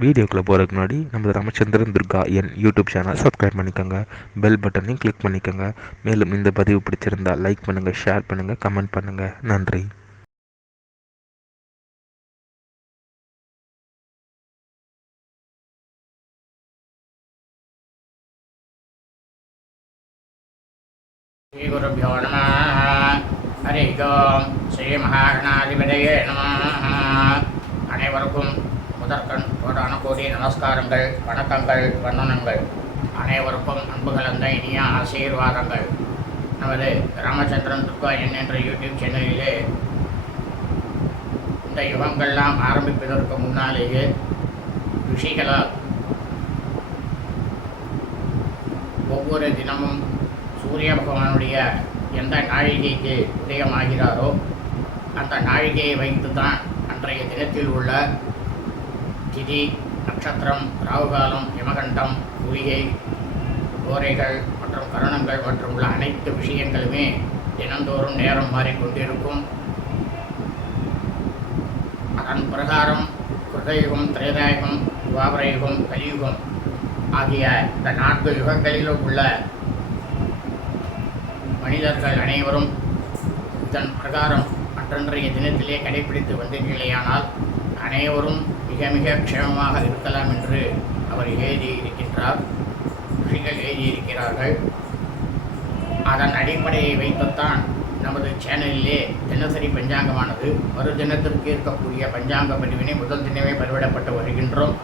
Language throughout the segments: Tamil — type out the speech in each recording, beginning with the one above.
வீடியோக்குள்ளே போகிறதுக்கு முன்னாடி நம்ம ராமச்சந்திரன் துர்கா என் யூடியூப் சேனல் சப்ஸ்கிரைப் பண்ணிக்கோங்க, பெல் பட்டனையும் கிளிக் பண்ணிக்கோங்க. மேலும் இந்த பதிவு பிடிச்சிருந்தால் லைக் பண்ணுங்கள், ஷேர் பண்ணுங்கள், கமெண்ட் பண்ணுங்கள். நன்றி. ஸ்ரீ குருभ्यो நமः. ஹரி ஓம். ஸ்ரீ மகாகணாதிபதியே நமः. அனைவருக்கும் முதற்கண் கோடான கோடி நமஸ்காரங்கள், வணக்கங்கள், வந்தனங்கள். அனைவருக்கும் அன்பு கலந்த இனிய ஆசீர்வாதங்கள். நமது ராமச்சந்திரன் துர்கா என்ற யூடியூப் சேனலிலே இந்த யுகங்கள்லாம் ஆரம்பிப்பதற்கு முன்னாலேயே ரிஷிகளால் ஒவ்வொரு தினமும் சூரிய பகவானுடைய எந்த நாழிகைக்கு உதயமாகிறாரோ அந்த நாழிகையை வைத்து தான் அன்றைய தினத்தில் உள்ள திதி, நட்சத்திரம், ராகுகாலம், யமகண்டம், குளிகை, கோரைகள் மற்றும் கரணங்கள் மற்றும் உள்ள அனைத்து விஷயங்களுமே தினந்தோறும் நேரம் மாறிக்கொண்டிருக்கும். அதன் பிரகாரம் கிருதயுகம், திரேதாயுகம், துவாபரயுகம், கலியுகம் ஆகிய இந்த 4 யுகங்களிலும் உள்ள மனிதர்கள் அனைவரும் இதன் பிரகாரம் அன்றன்றைய தினத்திலே கடைபிடித்து வந்தீர்களேயானால் அனைவரும் மிக மிக க்ஷேமமாக இருக்கலாம் என்று அவர் எழுதியிருக்கின்றார், ரிஷிகள் எழுதியிருக்கிறார்கள். அதன் அடிப்படையை வைத்துத்தான் நமது சேனலிலே தினசரி பஞ்சாங்கமானது ஒரு தினத்திற்கு இருக்கக்கூடிய பஞ்சாங்க பதிவினை முதல் தினமே பதிவிடப்பட்டு வருகின்றோம்.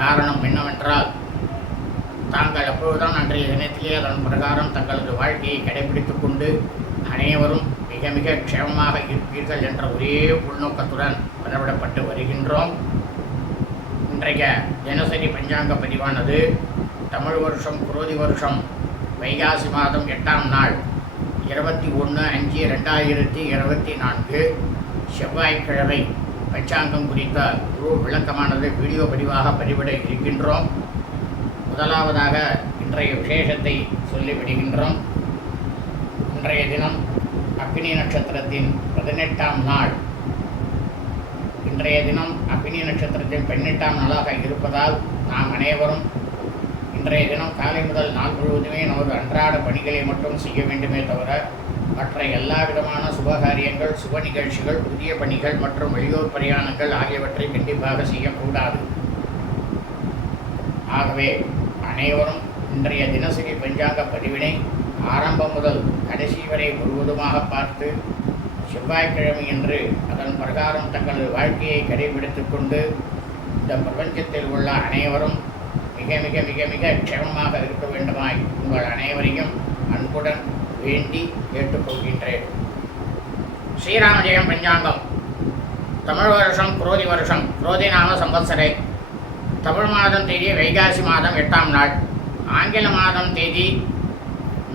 காரணம் என்னவென்றால், தாங்கள் அப்பொழுதுதான் அன்றைய தினத்திலே அதன் பிரகாரம் தங்களது வாழ்க்கையை கடைபிடித்துக் கொண்டு அனைவரும் மிக மிக க்ஷேமமாக இருப்பீர்கள் என்ற ஒரே உள்நோக்கத்துடன் பதிவிடப்பட்டு வருகின்றோம். இன்றைய தினசரி பஞ்சாங்க பதிவானது தமிழ் வருஷம் குரோதி வருஷம் வைகாசி மாதம் 8ஆம் நாள் 21/5/2024 செவ்வாய்க்கிழமை பஞ்சாங்கம் குறித்த முழு விளக்கமானது வீடியோ பதிவாக பதிவிட இருக்கின்றோம். முதலாவதாக இன்றைய விசேஷத்தை சொல்லிவிடுகின்றோம். இன்றைய தினம் அக்னி நட்சத்திரத்தின் 18ஆம் நாள். இன்றைய தினம் அக்னி நட்சத்திரத்தின் 18ஆம் நாளாக இருப்பதால் நாம் அனைவரும் இன்றைய தினம் காலை முதல் நாள் முழுவதுமே நமது அன்றாட பணிகளை மட்டும் செய்ய வேண்டுமே தவிர மற்ற எல்லா விதமான சுபகாரியங்கள், சுப நிகழ்ச்சிகள், புதிய பணிகள் மற்றும் வெளியூர் பிரயாணங்கள் ஆகியவற்றை கண்டிப்பாக செய்யக்கூடாது. ஆகவே அனைவரும் இன்றைய தினசரி பஞ்சாங்க பதிவினை ஆரம்பம் முதல் கடைசி வரை முழுவதுமாக பார்த்து செவ்வாய்க்கிழமை என்று அதன் பிரகாரம் தங்களது வாழ்க்கையை கடைபிடித்துக் கொண்டு இந்த பிரபஞ்சத்தில் உள்ள அனைவரும் மிக மிக மிக மிக க்ஷேமமாக இருக்க வேண்டுமாய் உங்கள் அனைவரையும் அன்புடன் வேண்டி கேட்டுக்கொள்கின்றேன். ஸ்ரீராம ஜெயம் பஞ்சாங்கம். தமிழ் வருஷம் குரோதி வருஷம், குரோதி நாம சம்பத்சரை. தமிழ் மாதம் தேதி வைகாசி மாதம் 8ஆம் நாள். ஆங்கில மாதம் தேதி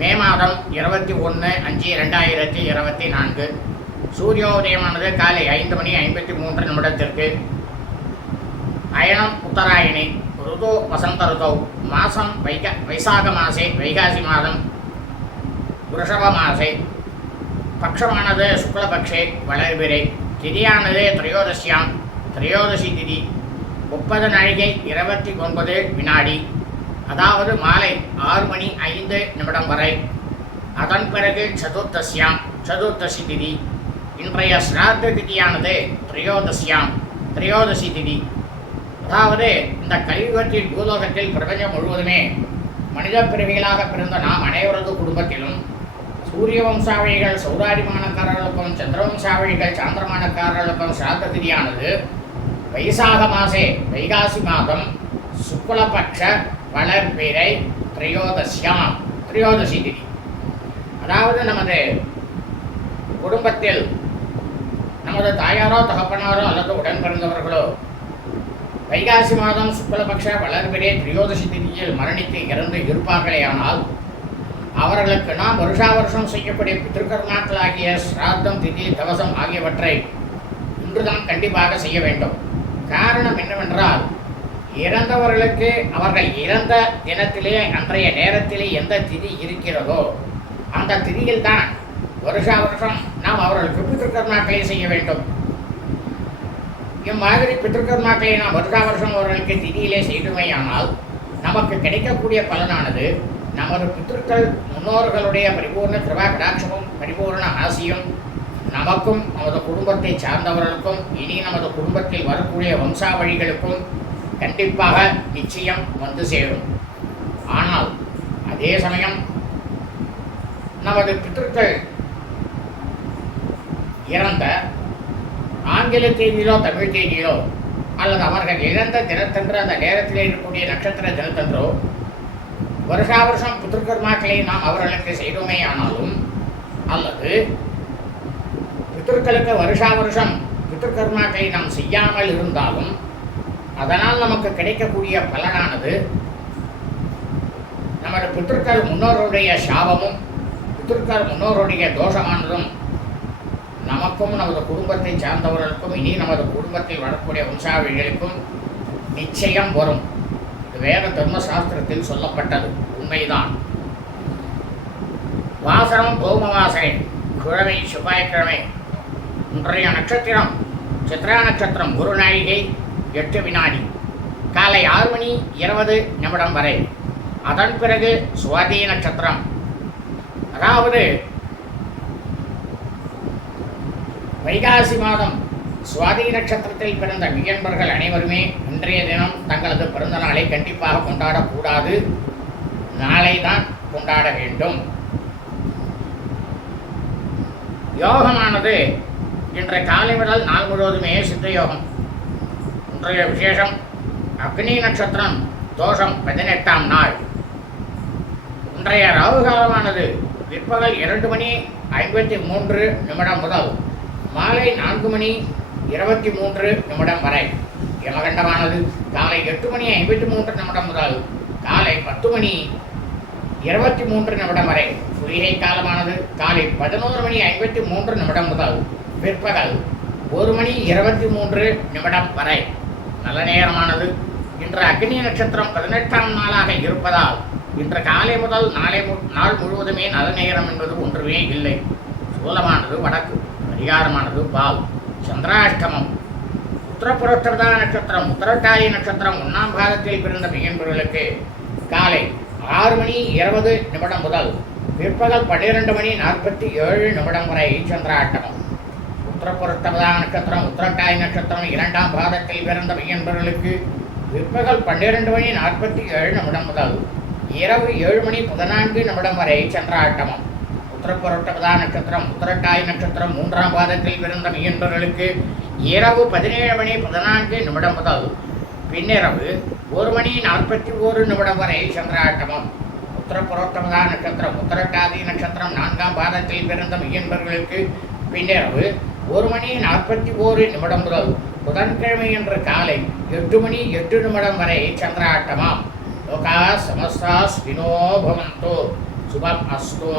மே மாதம் 21/5/2024. சூரியோதயமானது காலை 5:53 அயனம் உத்தராயணி. ருதோ வசந்த ருதோ. மாதம் வைசாக மாசே, வைகாசி மாதம் ரிஷப மாசே. பக்ஷமானது சுக்லபக்ஷே, வளர்பிறை. திதியானது திரையோதசியாம், திரையோதசி திதி. 30 நாழிகை 29 வினாடி, அதாவது மாலை 6:05 வரை. அதன் பிறகு சதுர்த்தசியாம், சதுர்த்தசி திதி. இன்றைய ஸ்ராத்த திதியானது திரையோதசியாம், திரையோதசி திதி. அதாவது இந்த கலியுகத்தில் பூலோகத்தில் பிரபஞ்சம் முழுவதுமே மனித பிறவிகளாக பிறந்த நாம் அனைவரது குடும்பத்திலும் சூரிய வம்சாவளிகள் சௌராரிமானக்காரர்களுக்கும் சந்திரவம்சாவளிகள் சாந்திரமானக்காரர்களுக்கும் ஸ்ராத்த திதியானது வைசாக மாசே, வைகாசி மாதம் சுக்லபக்ஷ வளர்பிறை திரையோதசியாம், திரையோதசி திதி. அதாவது நமது குடும்பத்தில் நமது தாயாரோ தகப்பனாரோ அல்லது உடன் பிறந்தவர்களோ வைகாசி மாதம் சுக்லபக்ஷ வளர்பிறை திரையோதசி திதியில் மரணித்து இறந்து இருப்பார்களேயானால் அவர்களுக்கு நாம் வருஷா வருஷம் செய்யக்கூடிய பித்ருக்கர்மாக்களாகிய ஸ்ராத்தம், திதி, தவசம் ஆகியவற்றை இன்றுதான் கண்டிப்பாக செய்ய வேண்டும். காரணம் என்னவென்றால், இறந்தவர்களுக்கு அவர்கள் இறந்த தினத்திலே அன்றைய நேரத்திலே எந்த திதி இருக்கிறதோ அந்த திதியில் தான் வருஷா வருஷம் நாம் அவர்களுக்கு பித்ருக்கர்மாக்களை செய்ய வேண்டும். இம்மாதிரி பித்ருக்கர்மாக்களை நாம் வருஷா வருஷம் அவர்களுக்கு திதியிலே செய்துமையானால் நமக்கு கிடைக்கக்கூடிய பலனானது நமது பித்ருக்கள் முன்னோர்களுடைய பரிபூர்ண கிருபா கடாட்சமும் பரிபூர்ண ஆசியும் நமக்கும் நமது குடும்பத்தை சார்ந்தவர்களுக்கும் இனி நமது குடும்பத்தில் வரக்கூடிய வம்சாவழிகளுக்கும் கண்டிப்பாக நிச்சயம் வந்து சேரும். ஆனால் அதே சமயம் நமது பித்ருக்கள் இறந்த ஆங்கில தேதியிலோ தமிழ் தேதியிலோ அல்லது அவர்கள் இழந்த தினத்தன்று அந்த நேரத்தில் இருக்கக்கூடிய நட்சத்திர தினத்தன்றோ வருஷா வருஷம் பித்ருக்கர்மாக்களை நாம் அவர்களுக்கு செய்தோமே ஆனாலும் அல்லது பித்ருக்களுக்கு வருஷா வருஷம் பித்ருக்கர்மாக்களை நாம் செய்யாமல் இருந்தாலும் அதனால் நமக்கு கிடைக்கக்கூடிய பலனானது நமது பித்ருக்கள் முன்னோருடைய சாபமும் பித்ருக்கள் முன்னோருடைய தோஷமானதும் நமக்கும் நமது குடும்பத்தை சார்ந்தவர்களுக்கும் இனி நமது குடும்பத்தில் வரக்கூடிய வம்சாவழிகளுக்கும் நிச்சயம் வரும். இது வேத தர்மசாஸ்திரத்தில் சொல்லப்பட்டது உண்மைதான். வாசனம் பௌமவாசனை கிழமை செவ்வாய்க்கிழமை. இன்றைய நட்சத்திரம் சித்ரா நட்சத்திரம் ஒரு நாழிகை 8 வினாடி காலை 6:20 வரை. அதன் பிறகு சுவாதி நட்சத்திரம், அதாவது வைகாசி மாதம் சுவாதி நட்சத்திரத்தில் பிறந்த மெய்யன்பர்கள் அனைவருமே இன்றைய தினம் தங்களது பிறந்த நாளை கண்டிப்பாக கொண்டாடக்கூடாது, நாளை தான் கொண்டாட வேண்டும். யோகமானது இன்றைய காலை முதல் நாள் முழுவதுமே சித்த யோகம். இன்றைய விசேஷம் அக்னி நட்சத்திரம் தோஷம் 18ஆம் நாள். இன்றைய ராகு காலமானது பிற்பகல் 2:53 முதல் மாலை 4:23 வரை. யமகண்டமானது காலை 8:53 முதல் காலை 10:23 வரை. குளிகை காலமானது காலை 11:53 முதல் பிற்பகல் 1:23 வரை. நல்ல நேரமானது இன்று அக்னி நட்சத்திரம் 18ஆம் நாளாக இருப்பதால் இன்று காலை முதல் நாள் முழுவதுமே நல்ல நேரம் என்பது ஒன்றுமே இல்லை. சூலமானது வடக்கு, பரிகாரமானது பால். சந்திராஷ்டமம். உத்தரப்புரட்டதா நட்சத்திரம் உத்தரட்டாதி நட்சத்திரம் 1ஆம் பாகத்தில் பிறந்த மெய்யன்பர்களுக்கு காலை 6:20 முதல் பிற்பகல் 12:47 வரை சந்திராஷ்டமம். உத்தரப்புரட்டதா நட்சத்திரம் உத்தரட்டாதி நட்சத்திரம் 2ஆம் பாகத்தில் பிறந்த மெய்யன்பர்களுக்கு பிற்பகல் 12:47 முதல் இரவு 7:14 வரை சந்திராஷ்டமம். உத்தரப்புரட்டதா நட்சத்திரம் உத்தரட்டாதி நட்சத்திரம் 3ஆம் பாதத்தில் பிறந்த மெய்யன்பர்களுக்கு இரவு 17:14 முதல் பின்னிரவு 1:41 வரை சந்திராஷ்டமம். உத்தரப்புரட்டதா நட்சத்திரம் உத்தரட்டாதி நட்சத்திரம் 4ஆம் பாதத்தில் பிறந்த மெய்யன்பர்களுக்கு பின்னிரவு 1:41 முதல் புதன்கிழமை என்று காலை 8:08 வரை சந்திராஷ்டமம். லோகா சமஸ்தா ஸ்வினோ பவந்து. சுபம் அஸ்து.